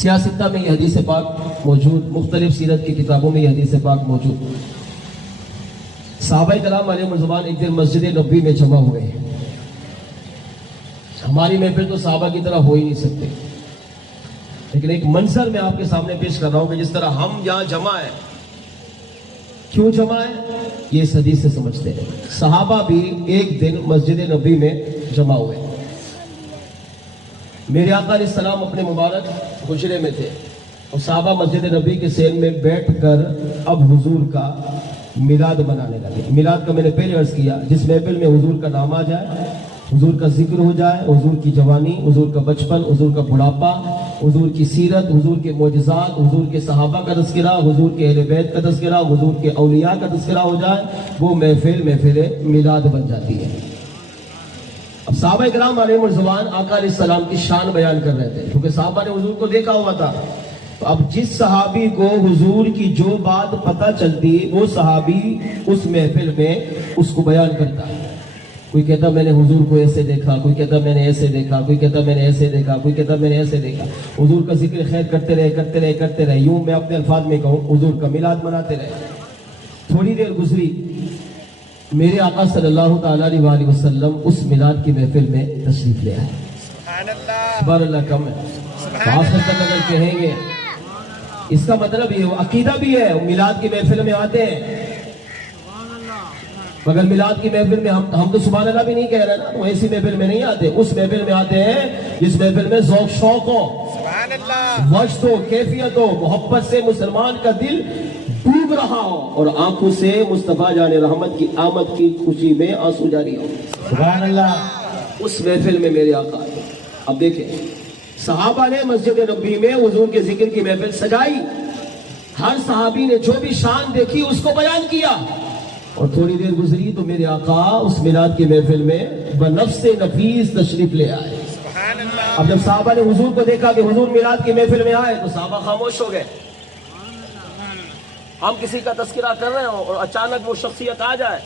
सियासत्ता में ये हदीस पाक मौजूद, मुख्तलिफ सीरत की किताबों में ये हदीस पाक मौजूद। सहाबाए कराम अलैहिमुर्रज़वान एक दिन मस्जिद नबवी में जमा हुए हैं। हमारी महफिल तो सहाबा की तरह हो ही नहीं सकते, लेकिन एक मंजर मैं आपके सामने पेश कर रहा हूं कि जिस तरह हम यहां जमा है, क्यों जमा है ये इस हदीस से समझते हैं। सहाबा भी एक दिन मस्जिद नबवी में जमा हुए। मेरे आका अलैहिस्सलाम अपने मुबारक हुजरे में थे और सहाबा मस्जिद नबी के सेल में बैठकर अब हुजूर का मिलाद बनाने लगे। मिलाद का मैंने पहले अर्ज किया, जिस महफिल में हुजूर का नाम आ जाए, हुजूर का जिक्र हो जाए, हुजूर की जवानी, हुजूर का बचपन, हुजूर का बुढ़ापा, हुजूर की सीरत, हुजूर के मोजज़ात, हुजूर के सहाबा का तज़किरा, हुजूर के अहले बैत का तज़किरा, हुजूर के औलिया का तज़किरा हो जाए, वो महफिल मिलाद बन जाती है। अब सहाबाए किराम अलैहिमुर्रज़वान आका अलैहिस्सलाम की शान बयान कर रहे थे, क्योंकि सहाबा ने हुजूर को देखा हुआ था। तो अब जिस सहाबी को हुजूर की जो बात पता चलती, वो सहाबी उस महफिल में उसको बयान करता है। कोई कहता मैंने हुजूर को ऐसे देखा, कोई कहता मैंने ऐसे देखा, कोई कहता मैंने ऐसे देखा, कोई कहता मैंने ऐसे देखा। हुजूर का जिक्र खैर करते रहे। यूं मैं अपने अल्फाज में कहूँ, हुजूर का मिलाद मनाते रहे। थोड़ी देर गुजरी, मेरे आका सल्लल्लाहु तआला अलैहि वसल्लम उस मिलाद की महफिल में तशरीफ ले आए। सुभान अल्लाह कम है, खास कर अगर कहेंगे इसका मतलब ये अकीदा भी है, मिलाद की महफिल में आते हैं, मगर मिलाद की महफिल में हम तो सुभान अल्लाह भी नहीं कह रहे ना, तो ऐसी महफिल में नहीं आते। उस महफिल में आते हैं जिस महफिल में ज़ौक़ शौक़ हो, वजद हो, कैफियत हो, मोहब्बत से मुसलमान का दिल डूब रहा हो और आंखों से मुस्तफा जाने रहमत की आमद की खुशी में आंसू जारी हो। सुभान अल्लाह। उस महफिल में मेरे आका। अब देखें, सहाबा ने मस्जिद नबवी में हुजूर के जिक्र की महफिल सजाई। हर सहाबी ने जो भी शान देखी उसको बयान किया। और थोड़ी देर गुजरी तो मेरे आका उस मिलाद की महफिल में बनफ्से नफीस तशरीफ ले आए। अब जब सहाबा ने हुजूर को देखा कि हुजूर मिलाद की महफिल में आए, तो सहाबा खामोश हो गए। हम किसी का तस्करा कर रहे हो और अचानक वो शख्सियत आ जाए,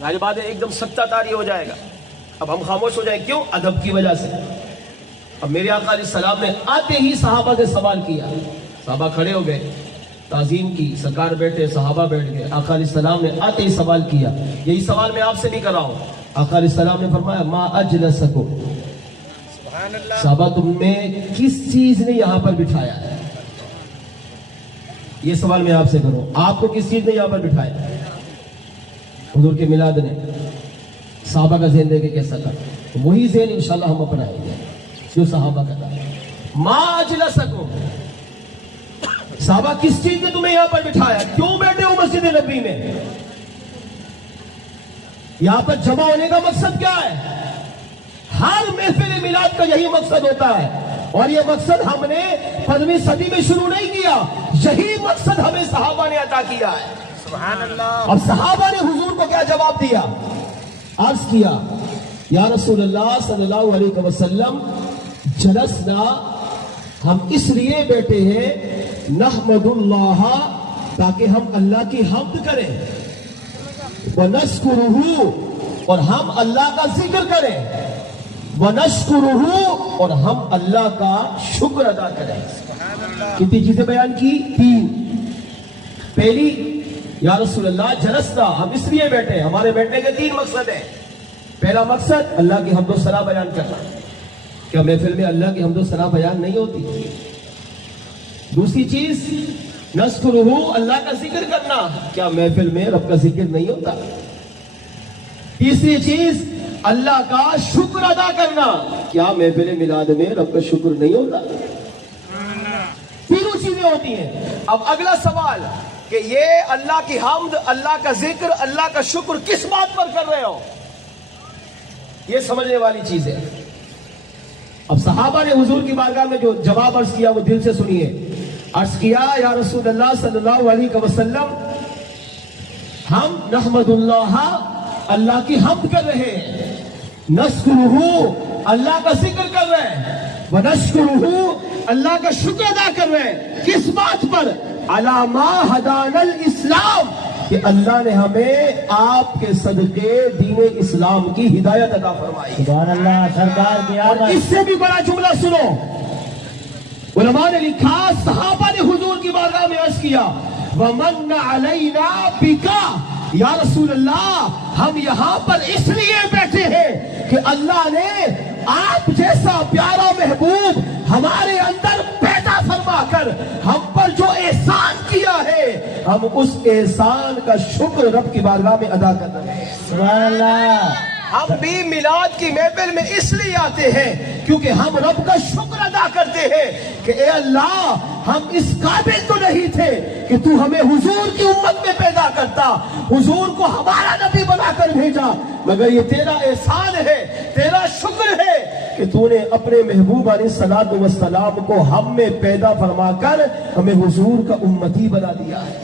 जाहिर बात है एकदम सच्चा तारी हो जाएगा। अब हम खामोश हो जाए, क्यों? अदब की वजह से। अब मेरे आका अलैहिस्सलाम ने आते ही सहाबा से सवाल किया। सहाबा खड़े हो गए, ताज़ीम की, सरकार बैठे, सहाबा बैठ गए। आका अलैहिस्सलाम ने आते ही सवाल किया। यही सवाल मैं आपसे भी कर रहा हूँ। आका अलैहिस्सलाम ने फरमाया, मा अजलसकुम, सहाबा तुम्हें किस चीज ने यहाँ पर बिठाया है? ये सवाल मैं आपसे करूं, आपको किस चीज ने यहां पर बिठाया? हुजूर के मिलाद ने। सहाबा का ज़हन देखे कैसा था, तो वही ज़हन इंशाल्लाह हम अपनाएंगे जो सहाबा का था। मा अजलसकुम, सहाबा किस चीज ने तुम्हें यहां पर बिठाया? क्यों बैठे हो मस्जिद नबवी में? यहां पर जमा होने का मकसद क्या है? हर महफिल मिलाद का यही मकसद होता है, और ये मकसद हमने 15वीं सदी में शुरू नहीं किया, यही मकसद हमें सहाबा ने अता किया है। सुभान अल्लाह। अब सहाबा ने हुजूर को क्या जवाब दिया? अर्ज किया, या रसूलल्लाह सल्लल्लाहु अलैहि वसल्लम, जलसना, हम इसलिए बैठे हैं, नहमदुल्लाह, ताकि हम अल्लाह की हम्द करें, व नश्कुरुहु, और हम अल्लाह का जिक्र करें, वनश्कुरुहु, और हम अल्लाह का शुक्र अदा करें। कितनी चीजें बयान की? 3। पहली, या रसूलल्लाह जलसना, हम इसलिए बैठे, हमारे बैठने के 3 मकसद हैं। पहला मकसद अल्लाह की हम्दो सना बयान करना। क्या महफिल में अल्लाह की हम्दो सना बयान नहीं होती? दूसरी चीज, नश्कुरुहु, अल्लाह का जिक्र करना। क्या महफिल में रब का जिक्र नहीं होता? तीसरी चीज, अल्लाह का शुक्र अदा करना। क्या महफिल मिलाद में रब का शुक्र नहीं होता? तीनों चीजें होती हैं। अब अगला सवाल कि ये अल्लाह की हम्द, अल्लाह का जिक्र, अल्लाह का शुक्र किस बात पर कर रहे हो? ये समझने वाली चीज है। अब सहाबा ने हुजूर की बारगाह में जो जवाब अर्ज किया वो दिल से सुनिए। अर्ज किया, या रसूलल्लाह सल्लल्लाहु अलैहि वसल्लम, हम नहमदुल्लाह, अल्लाह की हम्द कर रहे हैं, नश्कुरुहु, अल्लाह का जिक्र कर रहे हैं, व नश्कुरुहु, अल्लाह का शुक्र अदा कर रहे हैं। किस बात पर? अलामा हदानल इस्लाम, कि अल्लाह ने हमें आपके सदके दीन इस्लाम की हिदायत अता फरमाई। सुभान अल्लाह। सरकार की आमद। इससे भी बड़ा जुमला सुनो, उलमा ने लिखा, सहाबा ने हुजूर की बारगाह में अर्ज किया, वमन अलैना बिका या रसूल अल्लाह, हम यहाँ पर इसलिए बैठे हैं कि अल्लाह ने आप जैसा प्यारा महबूब हमारे अंदर पैदा फरमा कर हम पर जो एहसान किया है, हम उस एहसान का शुक्र रब की बारगाह में अदा कर रहे हैं। सुभान अल्लाह। हम भी मिलाद की महफिल में इसलिए आते हैं क्योंकि हम रब का शुक्र अदा करते हैं कि ए अल्लाह, हम इस काबिल तो नहीं थे कि तू हमें हुजूर की उम्मत में पैदा करता, हुजूर को हमारा नबी बनाकर भेजा, मगर ये तेरा एहसान है, तेरा शुक्र है कि तूने अपने महबूब अलैहिस्सलातु वस्सलाम को हम में पैदा फरमाकर हमें हुजूर का उम्मती बना दिया है।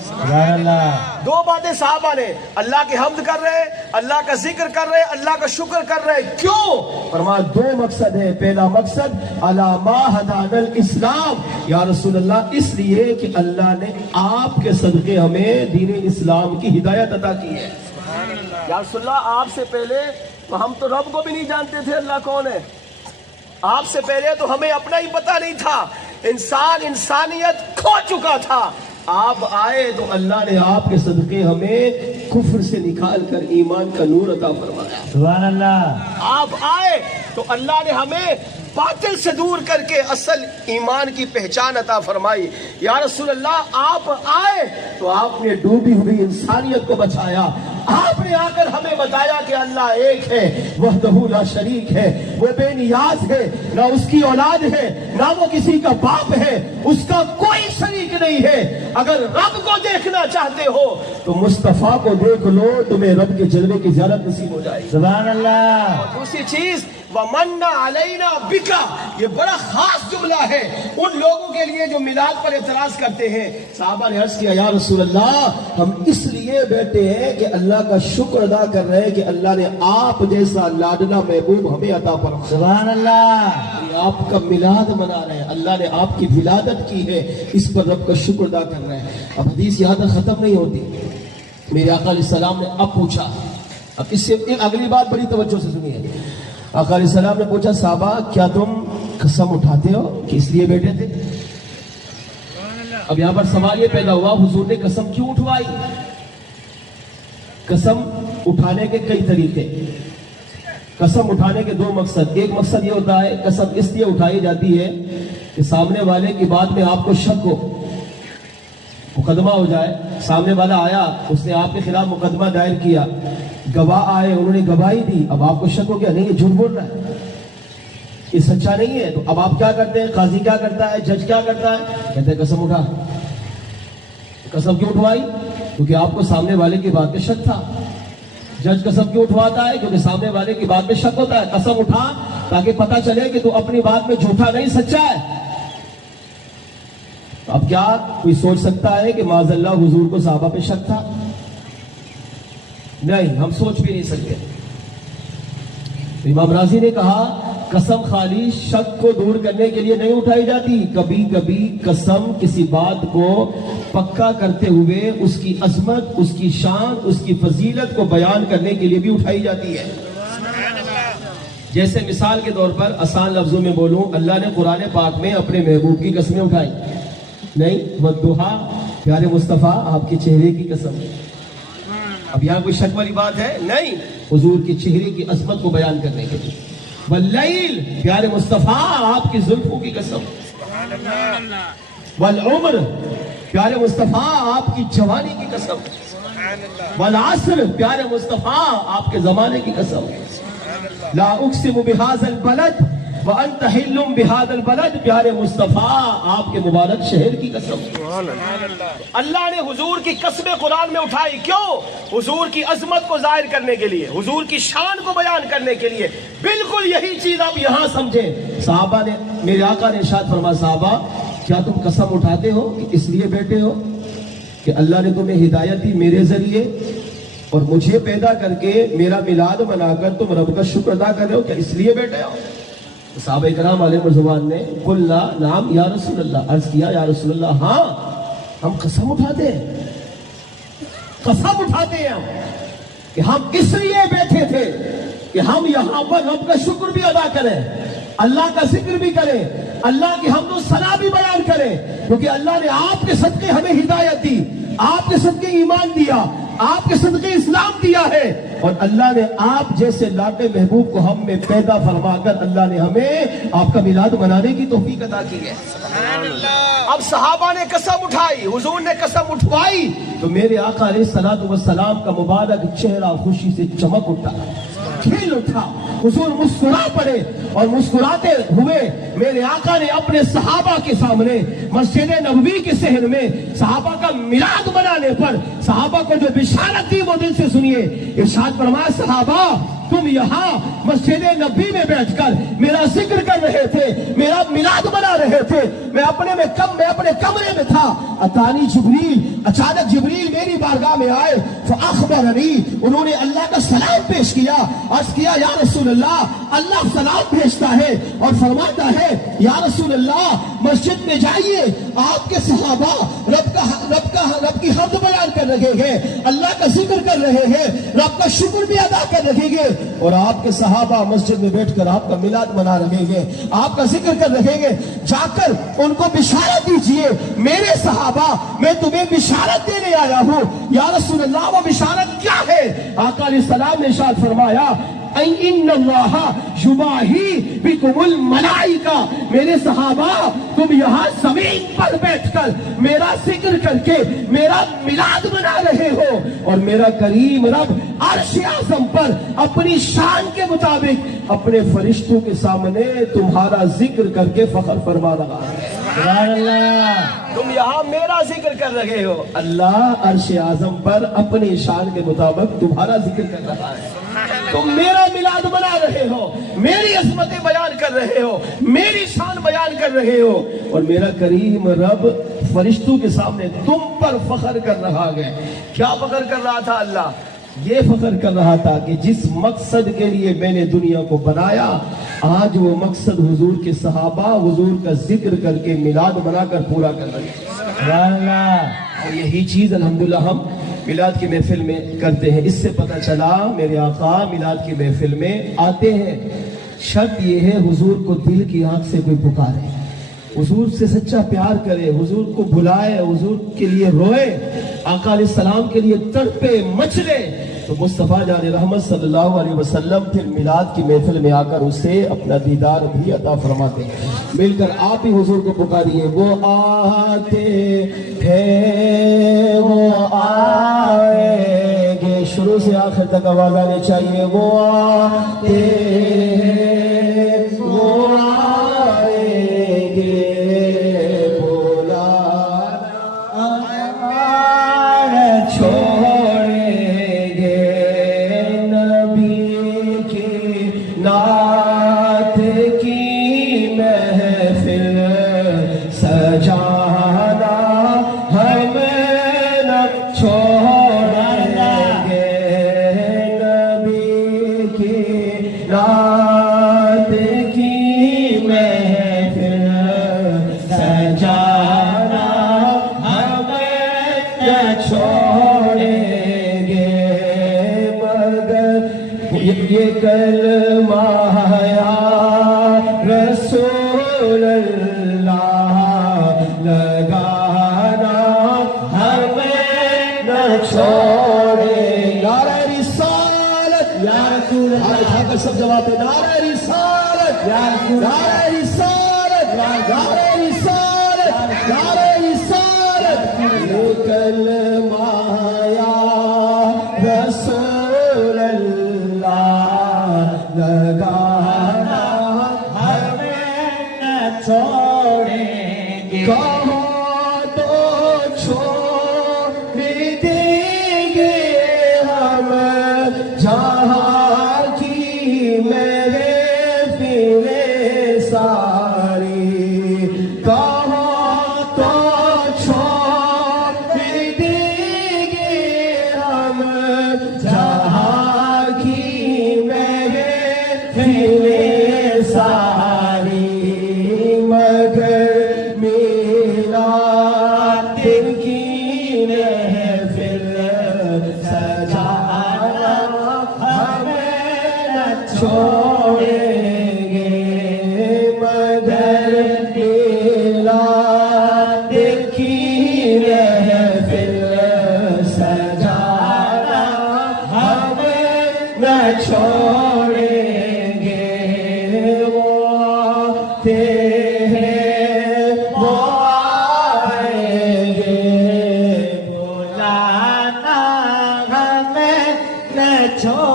दो बातें सहाबा ने, अल्लाह की हम्द कर रहे, अल्लाह का जिक्र कर रहे, अल्लाह का शुक्र कर रहे। क्यों? फरमाया दो मकसद है। पहला मकसद अलामा हदानल इस्लाम, या रसूल अल्लाह, इसलिए कि अल्लाह ने आपके सदके हमें दीन इस्लाम की हिदायत अता की है। या रसूल अल्लाह, आपसे पहले तो हम तो रब को भी नहीं जानते थे अल्लाह कौन है, आपसे पहले तो हमें अपना ही पता नहीं था, इंसान इंसानियत खो चुका था। आप आए तो अल्लाह ने आपके सदके हमें कुफ्र से निकाल कर ईमान का नूर अता फरमाया। सुभान अल्लाह। आप आए तो अल्लाह ने हमें बातिल से दूर करके असल ईमान की पहचान अता फरमाई। या रसूल अल्लाह, आप आए तो आपने डूबी हुई इंसानियत को बचाया। आपने आकर हमें बताया कि अल्लाह एक है, वहदहू ला शरीक है, वो बेनियाज है, ना उसकी औलाद है, ना वो किसी का बाप है, उसका कोई शरीक नहीं है। अगर रब को देखना चाहते हो तो मुस्तफा को देख लो, तुम्हें रब के जलवे की ज़ियारत नसीब हो जाएगी। सुभान अल्लाह। और दूसरी चीज, वमन्ना अलैना बिका, ये बड़ा खास जुमला है उन लोगों के लिए जो मिलाद पर एतराज करते हैं। साहबा ने अर्ज किया, या रसूल अल्लाह, हम इसलिए बैठे हैं कि अल्लाह का शुक्र अदा कर रहे हैं कि अल्लाह ने आप जैसा लाडला महबूब हमें अता फरमाया। सुभान अल्लाह। आपका मिलाद मना रहे हैं, अल्लाह ने आपकी विलादत की है, इस पर रब का शुक्र अदा कर रहे हैं। अब हदीस यहाँ तक खत्म नहीं होती। मेरे आका अलैहिस्सलाम ने अब पूछा, अब इससे एक अगली बात बड़ी तवज्जो से सुनिए। आका अलैहिस्सलाम ने पूछा, साहबा क्या तुम कसम उठाते हो कि इसलिए बैठे थे? अब यहां पर सवाल ये पैदा हुआ, हुजूर ने कसम क्यों उठवाई? कसम उठाने के कई तरीके। कसम उठाने के दो मकसद। एक मकसद ये होता है, कसम इसलिए उठाई जाती है कि सामने वाले की बात में आपको शक हो, मुकदमा हो जाए। सामने वाला आया, उसने आपके खिलाफ मुकदमा दायर किया, गवाह आए, उन्होंने गवाही दी, अब आपको शक हो गया, नहीं ये झूठ बोल रहा है, ये सच्चा नहीं है। तो अब आप क्या करते हैं? काजी क्या करता है, जज क्या करता है? कहते हैं कसम उठा। कसम क्यों उठवाई? क्योंकि आपको सामने वाले की बात में शक था। जज कसम क्यों उठवाता है? क्योंकि सामने वाले की बात में शक होता है। कसम उठा ताकि पता चले कि तू अपनी बात में झूठा नहीं, सच्चा है। अब क्या कोई सोच सकता है कि माज़अल्लाह हुजूर को सहाबा पे शक था? नहीं, हम सोच भी नहीं सकते। इमाम राजी ने कहा, कसम खाली शक को दूर करने के लिए नहीं उठाई जाती, कभी कभी कसम किसी बात को पक्का करते हुए उसकी अजमत, उसकी शान, उसकी फजीलत को बयान करने के लिए भी उठाई जाती है। जैसे मिसाल के तौर पर आसान लफ्जों में बोलूं, अल्लाह ने कुरान पाक में अपने महबूब की कसमें उठाई। नहीं, वद्दुहा, प्यारे मुस्तफा आपके चेहरे की कसम। अब यहाँ कोई शक वाली बात है? नहीं, हुजूर के चेहरे की अजमत को बयान करने के लिए। वल्लैल, प्यारे मुस्तफा आपकी जुल्फों की कसम। वल उम्र, प्यारे मुस्तफा आपकी जवानी की कसम। वल असर, प्यारे मुस्तफा आपके जमाने की कसम। ला उक़सिमु बिहाज़ल बलद व अंत हिल्लुम बिहाज़ल बलद, प्यारे मुस्तफा आपके मुबारक शहर की कसम। अल्लाह ने हुजूर की कसमें कुरान में उठाई। क्यों? हुजूर की अजमत को जाहिर करने के लिए, हुजूर की शान को बयान करने के लिए। बिल्कुल यही चीज आप यहां समझें। साहबा ने, मेरे आका ने इरशाद फरमाया, साहबा क्या तुम कसम उठाते हो कि इसलिए बैठे हो कि अल्लाह ने तुम्हें हिदायत दी मेरे जरिए और मुझे पैदा करके मेरा मिलाद मनाकर तुम रब का शुक्र अदा कर रहे हो, क्या इसलिए बैठे हो? सहाबा इकराम अलैहिमुर्रज़वान ने कुल्ला नाम या रसूल अल्लाह, अर्ज किया, या रसूल अल्लाह, हाँ हम कसम उठाते हैं, कसम उठाते हैं हम कि हम इसलिए बैठे थे कि हम यहां पर रब का शुक्र भी अदा करें, अल्लाह का जिक्र भी करें, اللہ کی حمد و ثنا بھی بیان کریں، کیونکہ اللہ نے آپ کے صدقے ہمیں ہدایت دی، آپ کے صدقے ایمان دیا، آپ کے صدقے اسلام دیا ہے، اور اللہ نے آپ جیسے لاڈلے محبوب کو ہم میں پیدا فرما کر اللہ نے ہمیں آپ کا میلاد منانے کی توفیق عطا کی ہے۔ اب صحابہ نے قسم اٹھائی، حضور نے قسم اٹھوائی، تو میرے آقا علیہ الصلوۃ والسلام کا مبارک چہرہ خوشی سے چمک اٹھا، کھل اٹھا، حضور مسکرا پڑے، اور مسکراتے ہوئے میرے آقا نے اپنے صحابہ کے سامنے مسجد نبوی کے صحن میں صحابہ کا میلاد منانے پر صحابہ کو جو بشارت دی وہ دل سے سنیے۔ ارشاد فرمایا، صحابہ تم یہاں مسجد نبی میں بیٹھ کر میرا ذکر کر رہے تھے، میرا میلاد منا رہے تھے، میں اپنے کمرے میں تھا، اتانی جبریل، اچانک جبریل میری بارگاہ میں آئے، فاخبرنی، انہوں نے اللہ کا سلام پیش کیا، عرض کیا یا رسول اللہ، اللہ سلام بھیجتا ہے اور فرماتا ہے یا رسول اللہ مسجد میں جائیے، آپ کے صحابہ رب کی حمد بیان کر رہے ہیں، اللہ کا ذکر کر رہے ہیں، رب کا شکر بھی ادا کر رہے ہیں، اور آپ کے صحابہ مسجد میں بیٹھ کر آپ کا میلاد منا رہے ہیں، آپ کا ذکر کر رہے ہیں، جا کر ان کو بشارت دیجئے، میرے صحابہ میں تمہیں بشارت دینے آیا ہوں۔ یا رسول اللہ وہ بشارت کیا ہے؟ آقا علیہ السلام نے ارشاد فرمایا، ان اللہ یباہی بکم الملائکہ، میرے صحابہ تم یہاں زمین پر بیٹھ کر میرا ذکر کر کے میرا میلاد منا رہے ہو، اور میرا کریم رب عرش اعظم پر اپنی شان کے مطابق اپنے فرشتوں کے سامنے تمہارا ذکر کر کے فخر فرما رہا ہے۔ سبحان اللہ، تم یہاں میرا ذکر کر رہے ہو، اللہ عرش اعظم پر اپنی شان کے مطابق تمہارا ذکر کر رہا ہے، تم میرا میلاد منا رہے ہو، میری عظمتیں بیان کر رہے ہو، میری شان بیان کر رہے ہو، اور میرا کریم رب فرشتوں کے سامنے تم پر فخر کر رہا ہے۔ کیا فخر کر رہا تھا اللہ؟ یہ فخر کر رہا تھا کہ جس مقصد کے لیے میں نے دنیا کو بنایا، آج وہ مقصد حضور کے صحابہ حضور کا ذکر کر کے میلاد بنا کر پورا کر رہے ہیں۔ اور یہی چیز الحمدللہ ہم میلاد کی محفل میں کرتے ہیں۔ اس سے پتہ چلا میرے آقا میلاد کی محفل میں آتے ہیں، شرط یہ ہے حضور کو دل کی آنکھ سے کوئی پکارے، حضور سے سچا پیار کرے، حضور کو بلائے، حضور کے لیے روئے، آقا علیہ السلام کے لیے تڑپے مچلے، تو مصطفیٰ جان رحمت صلی اللہ علیہ وسلم پھر میلاد کی محفل میں آ کر اسے اپنا دیدار بھی عطا فرماتے ہیں۔ مل کر آپ ہی حضور کو پکاریے، وہ آتے ہیں وہ آئیں گے، شروع سے آخر تک آواز آنی چاہیے، وہ آتے ہیں وہ آئیں گے، یہ کلمہ یا رسول اللہ لگانا ہمیں نہ چھوڑے، نعرہ رسالت یا رسول اللہ، اٹھا کر سب جواب دے، نعرہ رسالت یا رسول اللہ، نعرہ رسالت، نعرہ رسالت، نعرہ رسالت، یہ کلمہ یا رسول اللہ لگانا ہمیں نہ چھوڑیں گے، کہو تو چھوڑ دیں گے ہم جہاں کی محفلیں ساری، کہو تو چھوڑ دیں گے ہم جہاں کی محفلیں ساری، مگر میرا छोड़ेंगे वो थे वो आएंगे बुलाना हमें न छोड़